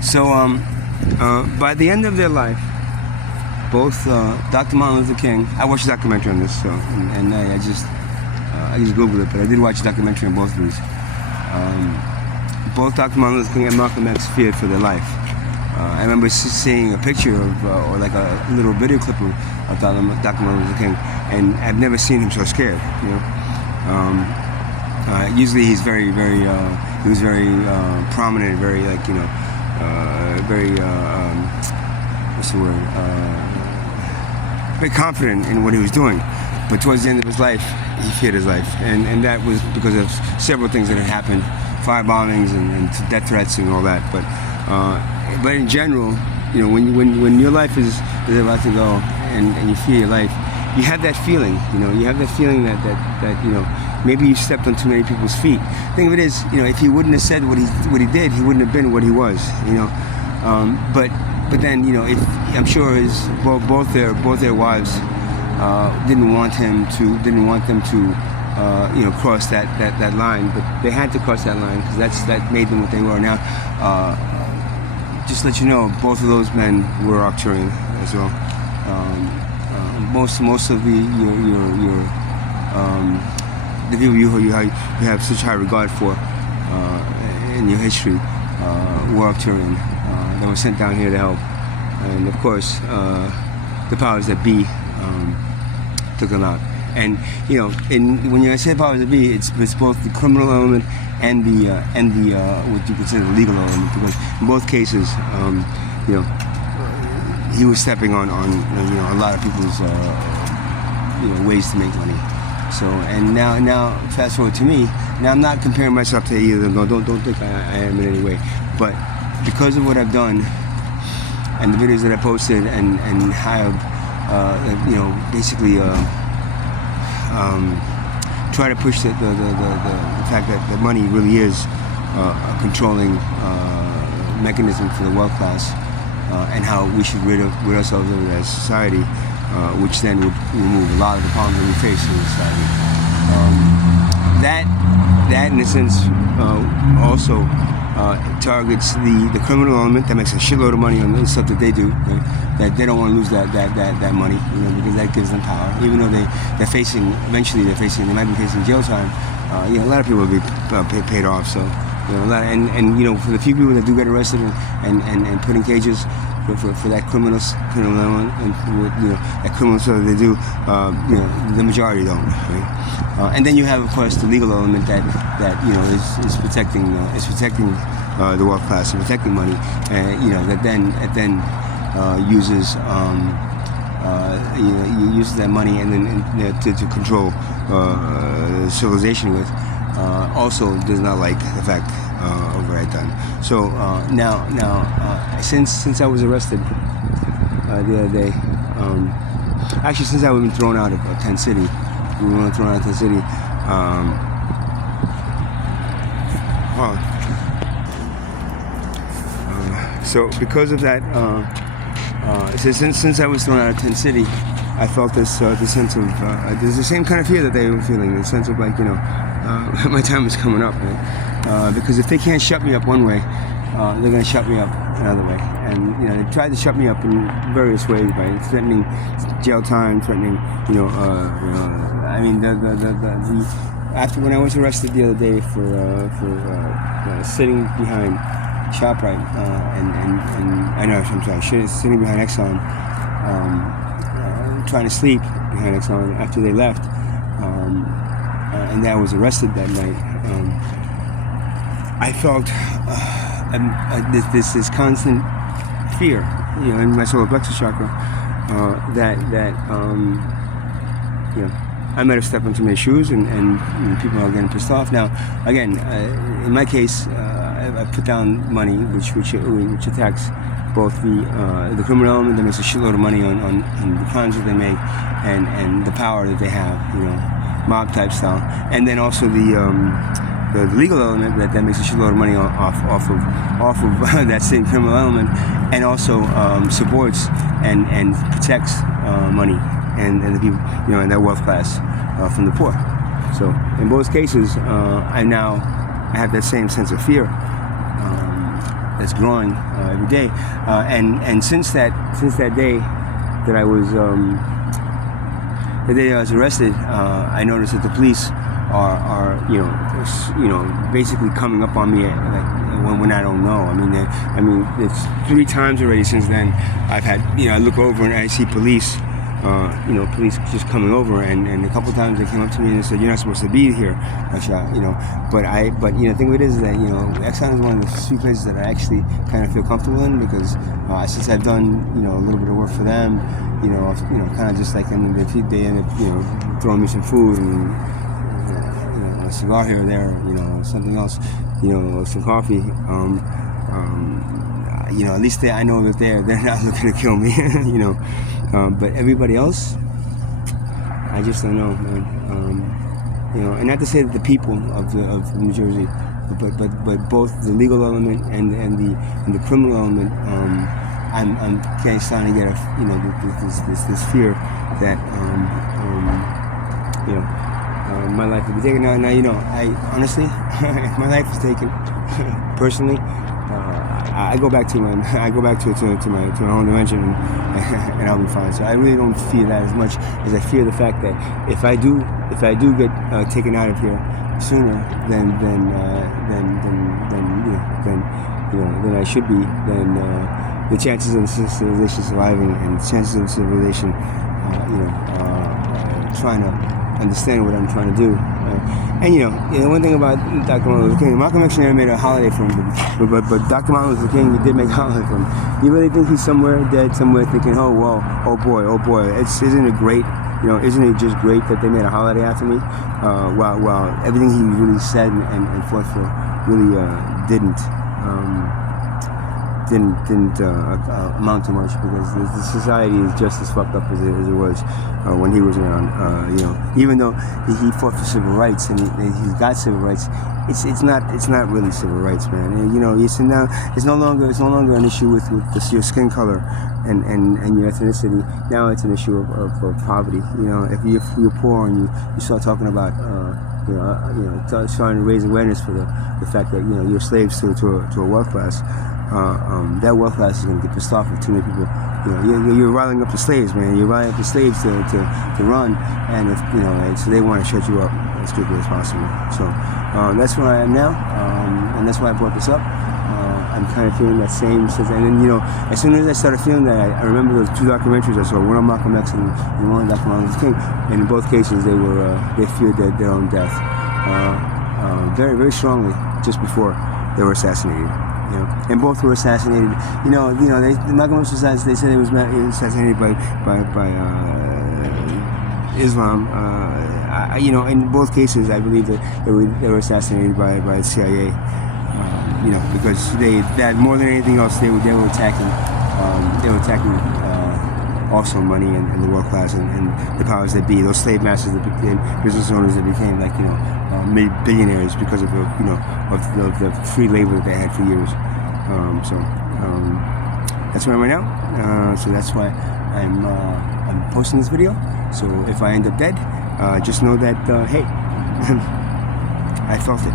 So by the end of their life, both Dr. Martin Luther King. I watched a documentary on this, so and I just googled it, but I did watch a documentary on both of these. Both Dr. Martin Luther King and Malcolm X feared for their life. I remember seeing a picture of, or like a little video clip of Dr. Martin Luther King, and I've never seen him so scared. You know, usually he's very, very, he was very prominent, very like very what's the word? Very confident in what he was doing. But towards the end of his life, he feared his life, and that was because of several things that had happened, fire bombings and death threats and all that. But in general, you know, when your life is about to go and you fear your life, you have that feeling. You know, you have that feeling that you know, maybe you stepped on too many people's feet. The thing of it is, you know, if he wouldn't have said what he did, he wouldn't have been what he was. You know, but then, you know, if I'm sure both their wives didn't want them to you know, cross that line, but they had to cross that line because that made them what they were. Now, just to let you know, both of those men were Arcturian as well. Most of the people you have such high regard for in your history were Arcturian. They were sent down here to help, and of course, the powers that be took them out. And you know, when I say powers that be, it's both the criminal element and the what you consider the legal element, because in both cases, you know, he was stepping on you know, a lot of people's you know, ways to make money. So, and now fast forward to me. Now I'm not comparing myself to either of them. No, don't think I am in any way. But because of what I've done and the videos that I posted and how you know, basically try to push the fact that money really is a controlling mechanism for the wealth class, and how we should rid ourselves of it as society, which then would remove a lot of the problems that we face in society. That in a sense also targets the criminal element that makes a shitload of money on the stuff that they do, right? That they don't want to lose that money, you know, because that gives them power. Even though they might be facing jail time. You know, a lot of people will be paid off. So, you know, and you know, for the few people that do get arrested and put in cages for that criminal element, and you know, that criminal stuff that they do, you know, the majority don't. Right? And then you have, of course, the legal element that you know, is protecting the wealth class and protecting money, and you know, that then uses you know, uses that money and then to control civilization with. Also does not like the fact of what I've done. So now since I was arrested the other day, actually since I was been thrown out of Tent City, so because of that, since I was thrown out of Tent City, I felt this sense of there's the same kind of fear that they were feeling, the sense of like, you know, my time is coming up, right? Because if they can't shut me up one way, they're going to shut me up another way. And you know, they tried to shut me up in various ways by threatening jail time, threatening, you know, I mean, after when I was arrested the other day for sitting behind ShopRite and I know, I'm sorry, sitting behind Exxon, trying to sleep behind Exxon after they left, and I was arrested that night. I felt this constant fear, you know, in my solar plexus chakra, that you know, I might have stepped on too many shoes, and you know, people are getting pissed off. Now, again, in my case, I put down money, which attacks both the criminal element that makes a shitload of money on the crimes that they make, and the power that they have, you know, mob type style, and then also the legal element that makes a shitload of money off of that same criminal element, and also supports and protects money and the people, you know, and that wealth class from the poor. So in both cases, I have that same sense of fear, that that's growing every day. And since that day that I was the day I was arrested, I noticed that the police are basically coming up on me when I don't know. I mean, it's 3 times already since then. I've had, I look over and I see police. Police just coming over, and a couple times they came up to me and said, "You're not supposed to be here." But the thing of it is that Exxon is one of the few places that I actually kind of feel comfortable in, because since I've done a little bit of work for them, kind of just like, and they end up throwing me some food and a cigar here or there, something else, some coffee. At least I know that they're not looking to kill me, but everybody else, I just don't know, man. And not to say that the people of New Jersey, but both the legal element and the criminal element, I'm kind of starting to get this fear that my life will be taken. Now I honestly, if my life is taken, personally, I go back to my home dimension, and I'll be fine. So I really don't fear that as much as I fear the fact that if I do get taken out of here sooner than I should be, then the chances of civilization surviving and the chances of civilization, trying to understand what I'm trying to do. And one thing about Dr. Martin Luther King, Malcolm X never made a holiday for him, but Dr. Martin Luther King, he did make a holiday for him. You really think he's somewhere dead, somewhere thinking, oh well, oh boy, isn't it great? Isn't it just great that they made a holiday after me? While everything he really said and fought for really didn't amount to much, because the society is just as fucked up as it was when he was around. Even though he fought for civil rights and he's got civil rights, it's not really civil rights, man. And, it's no longer an issue with your skin color and your ethnicity. Now it's an issue of poverty. If you're poor and you start talking about starting to raise awareness for the fact that you're slaves to a wealth class. That wealth class is going to get pissed off with too many people. You're riling up the slaves, man. You're riling up the slaves to run, and if so they want to shut you up as quickly as possible. So that's where I am now, and that's why I brought this up. I'm kind of feeling that same sense, and then as soon as I started feeling that, I remember those 2 documentaries I saw, one on Malcolm X and one on Dr. Martin Luther King, and in both cases they feared their own death very, very strongly just before they were assassinated. And both were assassinated. Malcolm X was assassinated. They said he was assassinated by Islam. In both cases, I believe that they were assassinated by the CIA. Because that more than anything else, they were attacking. Also money and the world class and the powers that be. Those slave masters that became business owners that became billionaires because of the free labor that they had for years. That's where I'm right now. So that's why I'm posting this video. So if I end up dead, just know that hey, I felt it.